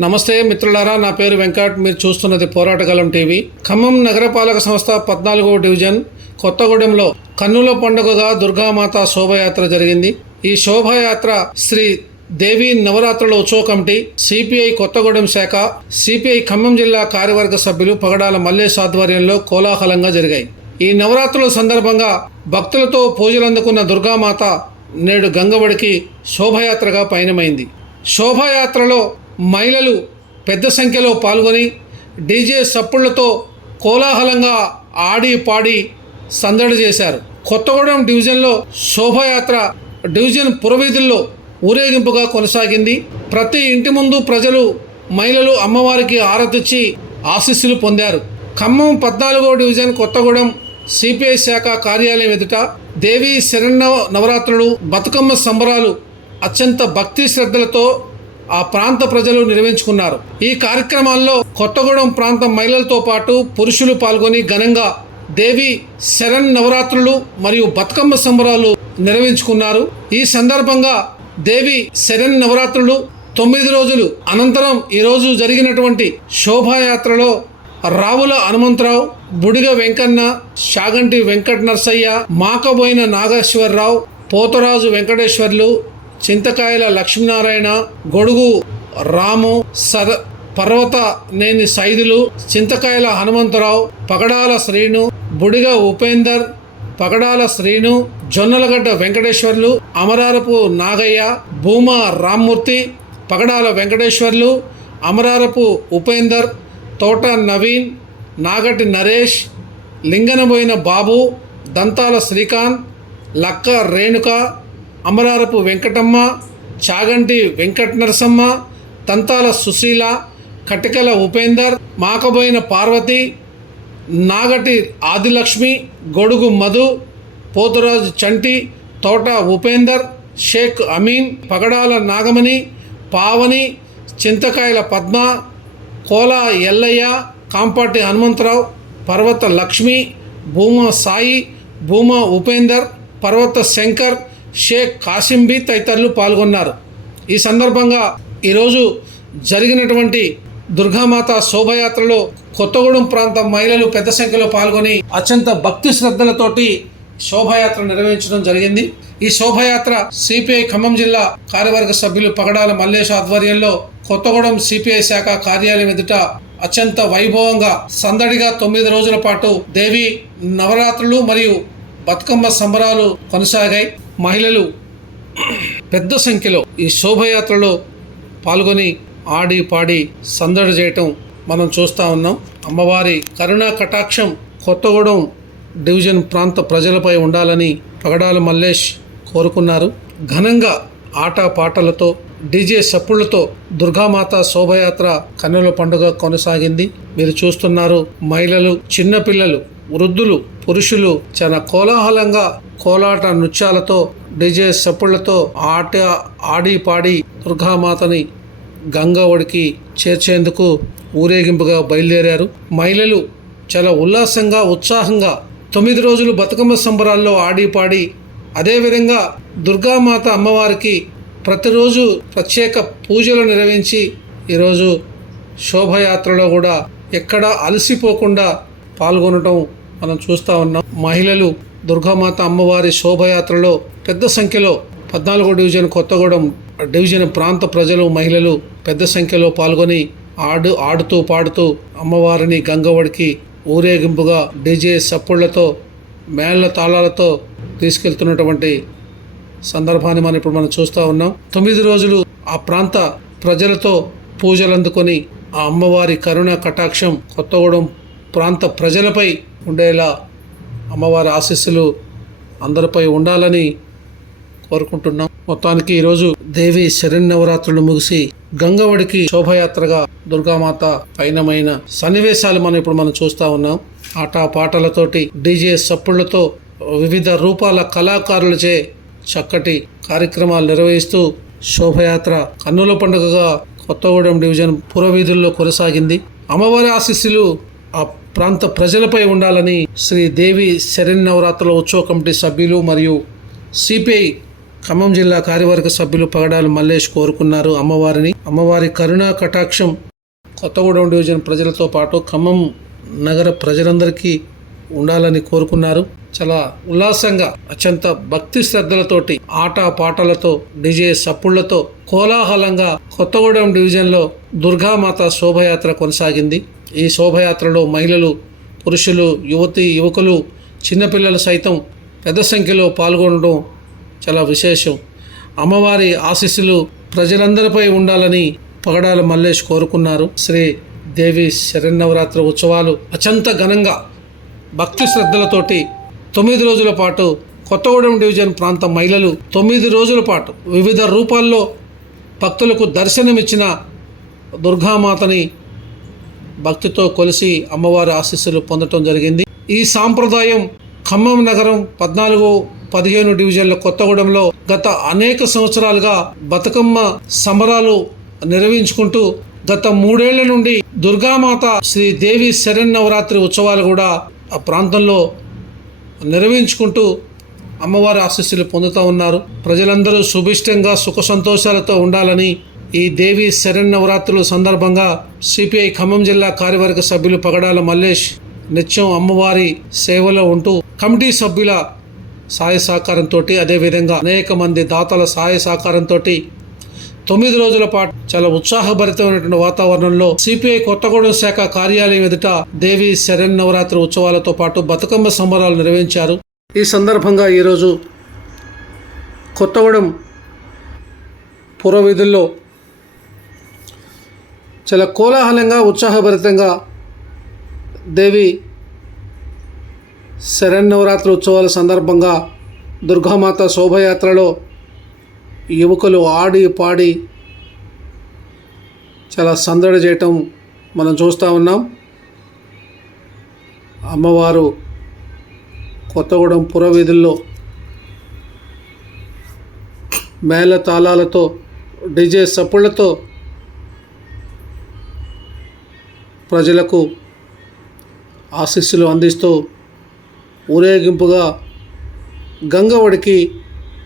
నమస్తే మిత్రులారా నా పేరు వెంకట్. మీరు చూస్తున్నది పోరాటగలం టీవీ. ఖమ్మం నగరపాలక సంస్థ పద్నాలుగవ డివిజన్ కొత్తగూడెంలో కన్నుల పండుగగా దుర్గామాత శోభయాత్ర జరిగింది. ఈ శోభాయాత్ర శ్రీ దేవి నవరాత్రుల ఉత్సవ కమిటీ సిపిఐ కొత్తగూడెం శాఖ సిపిఐ ఖమ్మం జిల్లా కార్యవర్గ సభ్యులు పగడాల మల్లేశ్ ఆధ్వర్యంలో కోలాహలంగా జరిగాయి. ఈ నవరాత్రుల సందర్భంగా భక్తులతో పూజలు అందుకున్న దుర్గామాత నేడు గంగవడికి శోభయాత్రగా పయనమైంది. శోభాయాత్రలో మహిళలు పెద్ద సంఖ్యలో పాల్గొని డీజే సప్పుళ్ళతో కోలాహలంగా ఆడి పాడి సందడి చేశారు. కొత్తగూడెం డివిజన్లో శోభాయాత్ర డివిజన్ పురవీధుల్లో ఊరేగింపుగా కొనసాగింది. ప్రతి ఇంటి ముందు ప్రజలు మహిళలు అమ్మవారికి ఆరతిచ్చి ఆశీస్సులు పొందారు. ఖమ్మం పద్నాలుగో డివిజన్ కొత్తగూడెం సిపిఐ శాఖ కార్యాలయం ఎదుట దేవి శరణ నవరాత్రులు బతుకమ్మ సంబరాలు అత్యంత భక్తి శ్రద్ధలతో ఆ ప్రాంత ప్రజలు నిర్వహించుకున్నారు. ఈ కార్యక్రమాల్లో కొత్తగూడెం ప్రాంత మహిళలతో పాటు పురుషులు పాల్గొని ఘనంగా దేవి శరణ్ నవరాత్రులు మరియు బతుకమ్మ సంబరాలు నిర్వహించుకున్నారు. ఈ సందర్భంగా దేవి శరణ్ నవరాత్రులు తొమ్మిది రోజులు. అనంతరం ఈరోజు జరిగినటువంటి శోభాయాత్రలో రావుల హనుమంతరావు బుడిగ వెంకన్న షాగంటి వెంకట నర్సయ్య మాకబోయిన నాగేశ్వరరావు పోతరాజు వెంకటేశ్వర్లు చింతకాయల లక్ష్మీనారాయణ గొడుగు రాము సద పర్వత నేని సైదులు చింతకాయల హనుమంతరావు పగడాల శ్రీను బుడిగ ఉపేందర్ పగడాల శ్రీను జొన్నలగడ్డ వెంకటేశ్వర్లు అమరారపు నాగయ్య భూమా రామ్మూర్తి పగడాల వెంకటేశ్వర్లు అమరారపు ఉపేందర్ తోట నవీన్ నాగటి నరేష్ లింగనబోయిన బాబు దంతాల శ్రీకాంత్ లక్క రేణుక అమరారపు వెంకటమ్మ చాగంటి వెంకట నరసమ్మ తంతాల సుశీల కటికల ఉపేందర్ మాకబోయిన పార్వతి నాగటి ఆదిలక్ష్మి గొడుగు మధు పోతురాజు చంటి తోట ఉపేందర్ షేక్ అమీన్ పగడాల నాగమణి పావని చింతకాయల పద్మ కోల ఎల్లయ్య కాంపాటి హనుమంతరావు పర్వత లక్ష్మి భూమా సాయి భూమా ఉపేందర్ పర్వత శంకర్ షేక్ కాసింబి తదితరులు పాల్గొన్నారు. ఈ సందర్భంగా ఈరోజు జరిగినటువంటి దుర్గామాత శోభయాత్రలో కొత్తగూడెం ప్రాంతం మహిళలు పెద్ద సంఖ్యలో పాల్గొని అత్యంత భక్తి శ్రద్ధలతోటి శోభయాత్ర నిర్వహించడం జరిగింది. ఈ శోభయాత్ర సిపిఐ ఖమ్మం జిల్లా కార్యవర్గ సభ్యులు పగడాల మల్లేష్ ఆధ్వర్యంలో కొత్తగూడెం సిపిఐ శాఖ కార్యాలయం ఎదుట అత్యంత వైభవంగా సందడిగా తొమ్మిది రోజుల పాటు దేవి నవరాత్రులు మరియు బతుకమ్మ సంబరాలు కొనసాగాయి. మహిళలు పెద్ద సంఖ్యలో ఈ శోభయాత్రలో పాల్గొని ఆడి పాడి సందడి చేయటం మనం చూస్తూ ఉన్నాం. అమ్మవారి కరుణా కటాక్షం కొత్తగూడెం డివిజన్ ప్రాంత ప్రజలపై ఉండాలని పగడాల మల్లేష్ కోరుకున్నారు. ఘనంగా ఆట పాటలతో డీజే సప్పుళ్ళతో దుర్గామాత శోభయాత్ర కన్నుల పండుగ కొనసాగింది. మీరు చూస్తున్నారు మహిళలు చిన్నపిల్లలు వృద్ధులు పురుషులు చాలా కోలాహలంగా కోలాట నృత్యాలతో డీజే సప్పుళ్ళతో ఆట ఆడి పాడి దుర్గామాతని గంగా ఒడికి చేర్చేందుకు ఊరేగింపుగా బయలుదేరారు. మహిళలు చాలా ఉల్లాసంగా ఉత్సాహంగా తొమ్మిది రోజులు బతుకమ్మ సంబరాల్లో ఆడి పాడి అదేవిధంగా దుర్గామాత అమ్మవారికి ప్రతిరోజు ప్రత్యేక పూజలు నిర్వహించి ఈరోజు శోభయాత్రలో కూడా ఎక్కడా అలసిపోకుండా పాల్గొనటం మనం చూస్తూ ఉన్నాం. మహిళలు దుర్గామాత అమ్మవారి శోభయాత్రలో పెద్ద సంఖ్యలో పద్నాలుగో డివిజన్ కొత్తగూడెం డివిజన్ ప్రాంత ప్రజలు మహిళలు పెద్ద సంఖ్యలో పాల్గొని ఆడు ఆడుతూ పాడుతూ అమ్మవారిని గంగవడికి ఊరేగింపుగా డీజే సప్పుళ్ళతో మేళ్ళ తాళాలతో తీసుకెళ్తున్నటువంటి సందర్భాన్ని మనం ఇప్పుడు మనం చూస్తూ ఉన్నాం. తొమ్మిది రోజులు ఆ ప్రాంత ప్రజలతో పూజలు అందుకొని ఆ అమ్మవారి కరుణ కటాక్షం కొత్తగూడెం ప్రాంత ప్రజలపై ఉండేలా అమ్మవారి ఆశీస్సులు అందరిపై ఉండాలని కోరుకుంటున్నాం. మొత్తానికి ఈరోజు దేవి శరణ్యవరాత్రులు ముగిసి గంగవడికి శోభయాత్రగా దుర్గామాత పైనమైన సన్నివేశాలు మనం ఇప్పుడు మనం చూస్తూ ఉన్నాం. ఆట పాటలతోటి డీజే సప్పుళ్ళతో వివిధ రూపాల కళాకారులచే చక్కటి కార్యక్రమాలు నిర్వహిస్తూ శోభయాత్ర కన్నుల పండుగగా కొత్తగూడెం డివిజన్ పురవీధుల్లో కొనసాగింది. అమ్మవారి ఆశీస్సులు ఆ ప్రాంత ప్రజలపై ఉండాలని శ్రీ దేవి శరణ్ నవరాత్రుల ఉత్సవ కమిటీ సభ్యులు మరియు సిపిఐ ఖమ్మం జిల్లా కార్యవర్గ సభ్యులు పగడాలు మల్లేష్ కోరుకున్నారు అమ్మవారిని. అమ్మవారి కరుణా కటాక్షం కొత్తగూడెం డివిజన్ ప్రజలతో పాటు ఖమ్మం నగర ప్రజలందరికీ ఉండాలని కోరుకున్నారు. చాలా ఉల్లాసంగా అత్యంత భక్తి శ్రద్ధలతోటి ఆట పాటలతో డిజే సప్పుళ్ళతో కోలాహలంగా కొత్తగూడెం డివిజన్లో దుర్గామాత శోభయాత్ర కొనసాగింది. ఈ శోభయాత్రలో మహిళలు పురుషులు యువతి యువకులు చిన్నపిల్లలు సైతం పెద్ద సంఖ్యలో పాల్గొనడం చాలా విశేషం. అమ్మవారి ఆశీస్సులు ప్రజలందరిపై ఉండాలని పగడాల మల్లేష్ కోరుకున్నారు. శ్రీ దేవి శరన్నవరాత్రి ఉత్సవాలు అత్యంత ఘనంగా భక్తి శ్రద్ధలతోటి తొమ్మిది రోజుల పాటు కొత్తగూడెం డివిజన్ ప్రాంత మహిళలు తొమ్మిది రోజుల పాటు వివిధ రూపాల్లో భక్తులకు దర్శనమిచ్చిన దుర్గామాతని భక్తితో కొలిసి అమ్మవారి ఆశీస్సులు పొందటం జరిగింది. ఈ సాంప్రదాయం ఖమ్మం నగరం పద్నాలుగు పదిహేను డివిజన్ల కొత్తగూడెంలో గత అనేక సంవత్సరాలుగా బతుకమ్మ సంబరాలు నిర్వహించుకుంటూ గత మూడేళ్ళ నుండి దుర్గామాత శ్రీదేవి శరణ్ నవరాత్రి ఉత్సవాలు కూడా ఆ ప్రాంతంలో నిర్వహించుకుంటూ అమ్మవారి ఆశీస్సులు పొందుతూ ఉన్నారు. ప్రజలందరూ సుభిష్టంగా సుఖ సంతోషాలతో ఉండాలని ఈ దేవి శరన్నవరాత్రుల సందర్భంగా సిపిఐ ఖమ్మం జిల్లా కార్యవర్గ సభ్యులు పగడాల మల్లేష్ నిత్యం అమ్మవారి సేవలో ఉంటూ కమిటీ సభ్యుల సహాయ సహకారంతో అదేవిధంగా అనేక మంది దాతల సహాయ సహకారంతో తొమ్మిది రోజుల పాటు చాలా ఉత్సాహభరితమైనటువంటి వాతావరణంలో సిపిఐ కొత్తగూడెం శాఖ కార్యాలయం ఎదుట దేవి శరణ్ నవరాత్రి ఉత్సవాలతో పాటు బతుకమ్మ సంబరాలు నిర్వహించారు. ఈ సందర్భంగా ఈరోజు కొత్తగూడెం పురవీధుల్లో చాలా కోలాహలంగా ఉత్సాహభరితంగా దేవి శరణ్ నవరాత్రి ఉత్సవాల సందర్భంగా దుర్గామాత శోభయాత్రలో యువకులు ఆడి పాడి చాలా సందడి చేయటం మనం చూస్తూ ఉన్నాం. అమ్మవారు కొత్తగూడెం పురవీధుల్లో మేళ తాళాలతో డిజే సప్పుళ్ళతో ప్రజలకు ఆశీస్సులు అందిస్తూ ఊరేగింపుగా గంగవడికి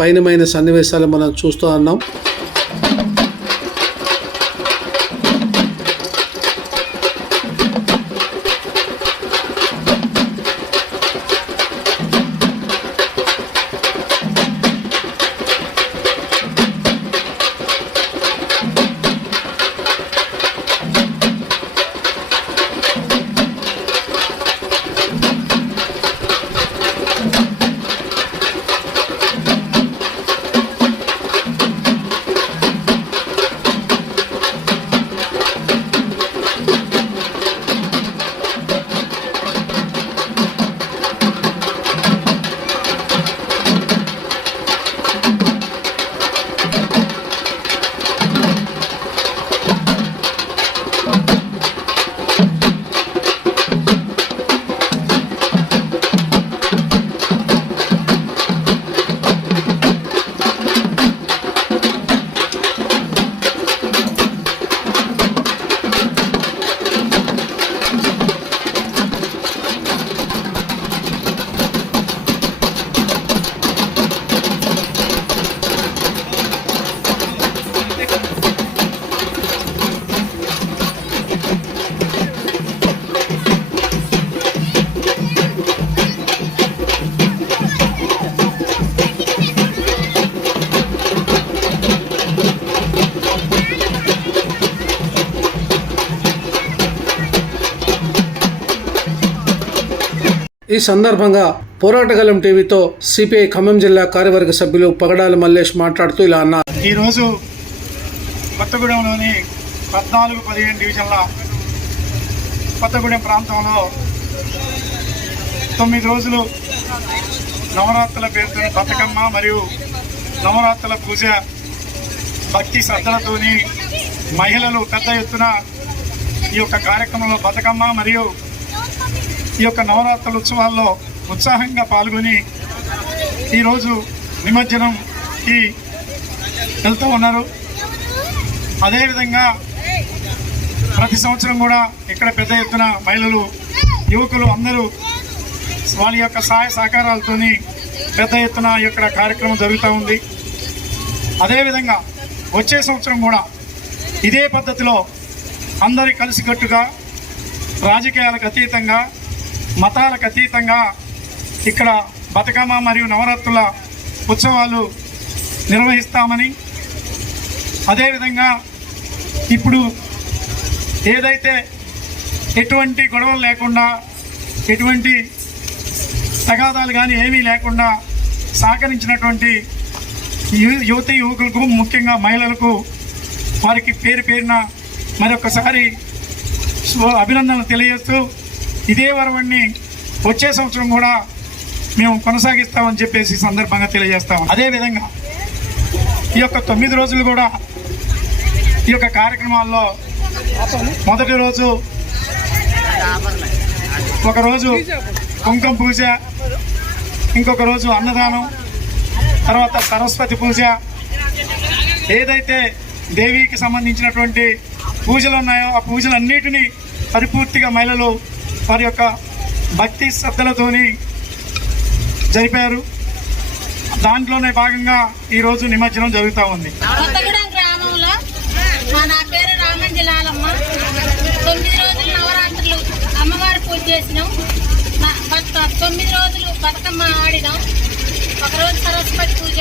పైనమైన సన్నివేశాలు మనం చూస్తూ ఉన్నాం. ఈ సందర్భంగా పోరాటగలం టీవీతో సిపిఐ ఖమ్మం జిల్లా కార్యవర్గ సభ్యులు పగడాల మల్లేష్ మాట్లాడుతూ ఇలా అన్నారు. ఈరోజు కొత్తగూడెంలోని పద్నాలుగు పదిహేను డివిజన్ల కొత్తగూడెం ప్రాంతంలో తొమ్మిది రోజులు నవరాత్రుల పేరుతో బతుకమ్మ మరియు నవరాత్రుల పూజ భక్తి శ్రద్ధలతోని మహిళలు పెద్ద ఎత్తున ఈ యొక్క కార్యక్రమంలో బతుకమ్మ మరియు ఈ యొక్క నవరాత్రుల ఉత్సవాల్లో ఉత్సాహంగా పాల్గొని ఈరోజు నిమజ్జనంకి వెళ్తూ ఉన్నారు. అదేవిధంగా ప్రతి సంవత్సరం కూడా ఇక్కడ పెద్ద ఎత్తున మహిళలు యువకులు అందరూ వాళ్ళ యొక్క సహాయ సహకారాలతోని పెద్ద ఎత్తున ఇక్కడ కార్యక్రమం జరుగుతూ ఉంది. అదేవిధంగా వచ్చే సంవత్సరం కూడా ఇదే పద్ధతిలో అందరి కలిసికట్టుగా రాజకీయాలకు అతీతంగా మతాలకు అతీతంగా ఇక్కడ బతుకమ్మ మరియు నవరాత్రుల ఉత్సవాలు నిర్వహిస్తామని అదేవిధంగా ఇప్పుడు ఏదైతే ఎటువంటి గొడవలు లేకుండా ఎటువంటి తగాదాలు కానీ ఏమీ లేకుండా సహకరించినటువంటి యువతి యువకులకు ముఖ్యంగా మహిళలకు వారికి పేరు పేరున మరొకసారి అభినందనలు తెలియజేస్తూ ఇదే వరవణ్ణి వచ్చే సంవత్సరం కూడా మేము కొనసాగిస్తామని చెప్పేసి సందర్భంగా తెలియజేస్తాం అదేవిధంగా ఈ యొక్క తొమ్మిది రోజులు కూడా ఈ యొక్క కార్యక్రమాల్లో మొదటి రోజు ఒకరోజు కుంకం కుంకుమ పూజ ఇంకొక రోజు అన్నదానం తర్వాత సరస్వతి పూజ. ఏదైతే దేవికి సంబంధించినటువంటి పూజలు ఉన్నాయో ఆ పూజలన్నిటినీ పరిపూర్తిగా మహిళలు వారి యొక్క భక్తి శ్రద్ధలతోని జరిపారు. దాంట్లోనే భాగంగా ఈరోజు నిమజ్జనం జరుగుతూ ఉంది. కొత్తగూడెం గ్రామంలో నా పేరు రామంజి లాలమ్మ. తొమ్మిది రోజులు నవరాత్రులు అమ్మవారి పూజ చేసినాం. తొమ్మిది రోజులు బతుకమ్మ ఆడినాం. ఒకరోజు సరస్వతి పూజ